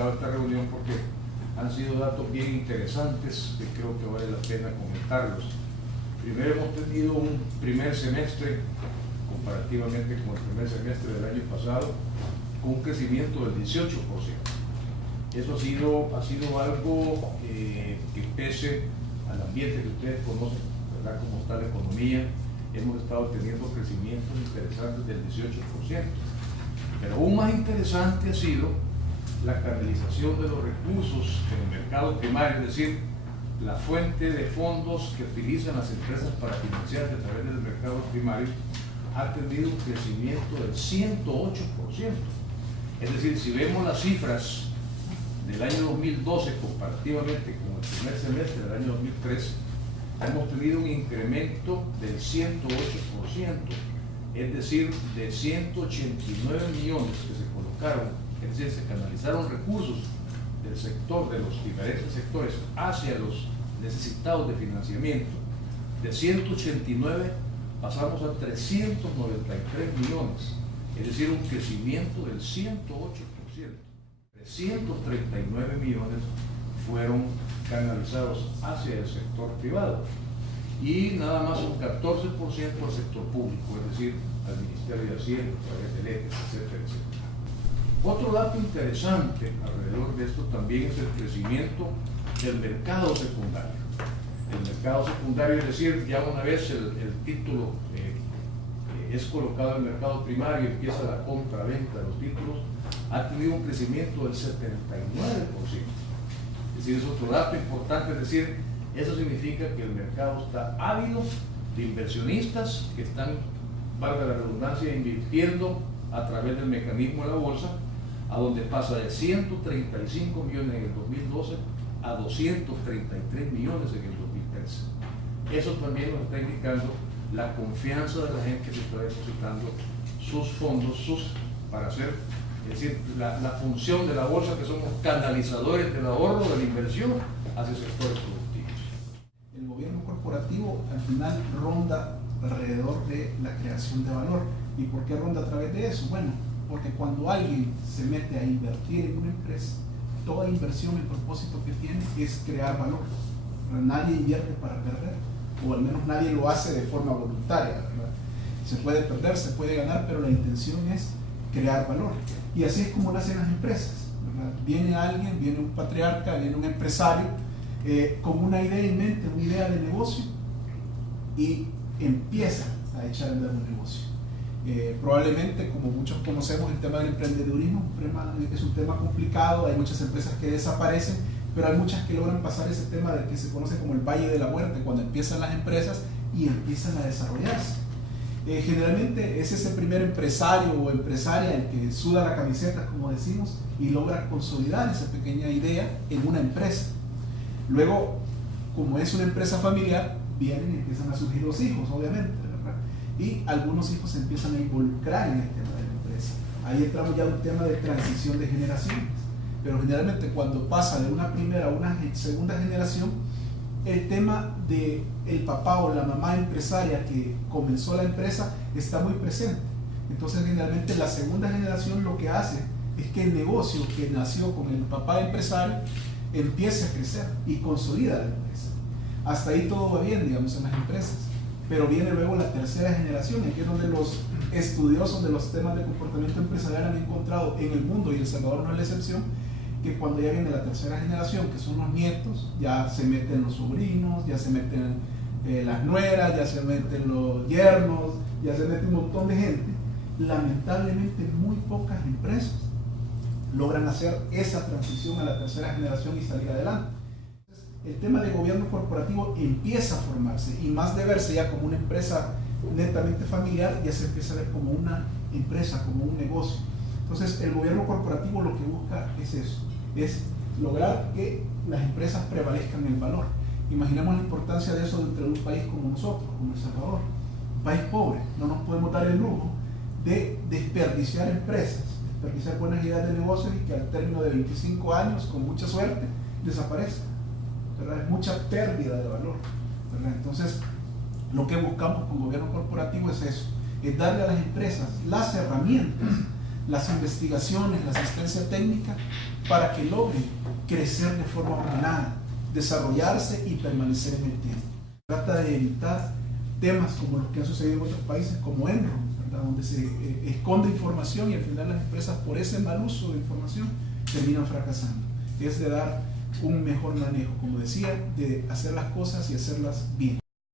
convocado a esta reunión porque han sido datos bien interesantes que creo que vale la pena comentarlos. Primero, hemos tenido un primer semestre, comparativamente con el primer semestre del año pasado, con un crecimiento del 18%. Eso ha sido algo que pese al ambiente que ustedes conocen, ¿verdad?, cómo está la economía, hemos estado teniendo crecimientos interesantes del 18%. Pero aún más interesante ha sido la canalización de los recursos en el mercado primario, es decir, la fuente de fondos que utilizan las empresas para financiarse a través del mercado primario ha tenido un crecimiento del 108%. Es decir, si vemos las cifras del año 2012 comparativamente con el primer semestre del año 2013, hemos tenido un incremento del 108%, es decir, de 189 millones que se colocaron, es decir, se canalizaron recursos del sector, de los diferentes sectores, hacia los necesitados de financiamiento. De 189 pasamos a 393 millones, es decir, un crecimiento del 108%. 339 millones fueron canalizados hacia el sector privado y nada más un 14% al sector público, es decir, al Ministerio de Hacienda, a través del ETES, etcétera, etcétera. Otro dato interesante alrededor de esto también es el crecimiento del mercado secundario. El mercado secundario, es decir, ya una vez el título es colocado en el mercado primario y empieza la compra-venta de los títulos, ha tenido un crecimiento del 79%. Es decir, es otro dato importante, es decir, eso significa que el mercado está ávido de inversionistas que están, valga la redundancia, invirtiendo a través del mecanismo de la bolsa, a donde pasa de 135 millones en el 2012 a 233 millones en el 2013. Eso también nos está indicando la confianza de la gente que está depositando sus fondos, para hacer, es decir, la función de la bolsa, que somos canalizadores del ahorro, de la inversión hacia sectores productivos. El gobierno corporativo al final ronda alrededor de la creación de valor. ¿Y por qué ronda a través de eso? Bueno, porque cuando alguien se mete a invertir en una empresa, toda inversión, el propósito que tiene es crear valor. Nadie invierte para perder, o al menos nadie lo hace de forma voluntaria, ¿verdad? Se puede perder, se puede ganar, pero la intención es crear valor. Y así es como nacen las empresas, ¿verdad? Viene alguien, viene un patriarca, viene un empresario con una idea en mente, una idea de negocio, y empieza a echar a andar un negocio. Probablemente, como muchos conocemos, el tema del emprendedurismo es un tema complicado, hay muchas empresas que desaparecen, pero hay muchas que logran pasar ese tema del que se conoce como el Valle de la Muerte, cuando empiezan las empresas y empiezan a desarrollarse. Generalmente es ese primer empresario o empresaria el que suda la camiseta, como decimos, y logra consolidar esa pequeña idea en una empresa. Luego, como es una empresa familiar, vienen y empiezan a surgir los hijos, obviamente, ¿verdad? Y algunos hijos se empiezan a involucrar en el tema de la empresa. Ahí entramos ya a un tema de transición de generaciones. Pero generalmente cuando pasa de una primera a una segunda generación, el tema de el papá o la mamá empresaria que comenzó la empresa está muy presente. Entonces generalmente la segunda generación lo que hace es que el negocio que nació con el papá empresario empiece a crecer y consolida la empresa. Hasta ahí todo va bien, digamos, en las empresas. Pero viene luego la tercera generación, aquí es donde los estudiosos de los temas de comportamiento empresarial han encontrado en el mundo, y El Salvador no es la excepción, que cuando ya viene la tercera generación, que son los nietos, ya se meten los sobrinos, ya se meten las nueras, ya se meten los yernos, ya se mete un montón de gente. Lamentablemente muy pocas empresas logran hacer esa transición a la tercera generación y salir adelante. El tema de gobierno corporativo empieza a formarse, y más de verse ya como una empresa netamente familiar, ya se empieza a ver como una empresa, como un negocio. Entonces el gobierno corporativo lo que busca es eso, es lograr que las empresas prevalezcan en el valor. Imaginemos la importancia de eso dentro de un país como nosotros, como El Salvador, un país pobre. No nos podemos dar el lujo de desperdiciar empresas, desperdiciar buenas ideas de negocios y que al término de 25 años, con mucha suerte, desaparezcan, ¿verdad? Es mucha pérdida de valor, ¿verdad? Entonces, lo que buscamos con gobierno corporativo es eso, es darle a las empresas las herramientas las investigaciones, la asistencia técnica, para que logren crecer de forma ordenada, desarrollarse y permanecer en el tiempo. Trata de evitar temas como los que han sucedido en otros países, como Enron, ¿verdad? Donde se esconde información y al final las empresas, por ese mal uso de información, terminan fracasando. Es de dar un mejor manejo, como decía, de hacer las cosas y hacerlas bien.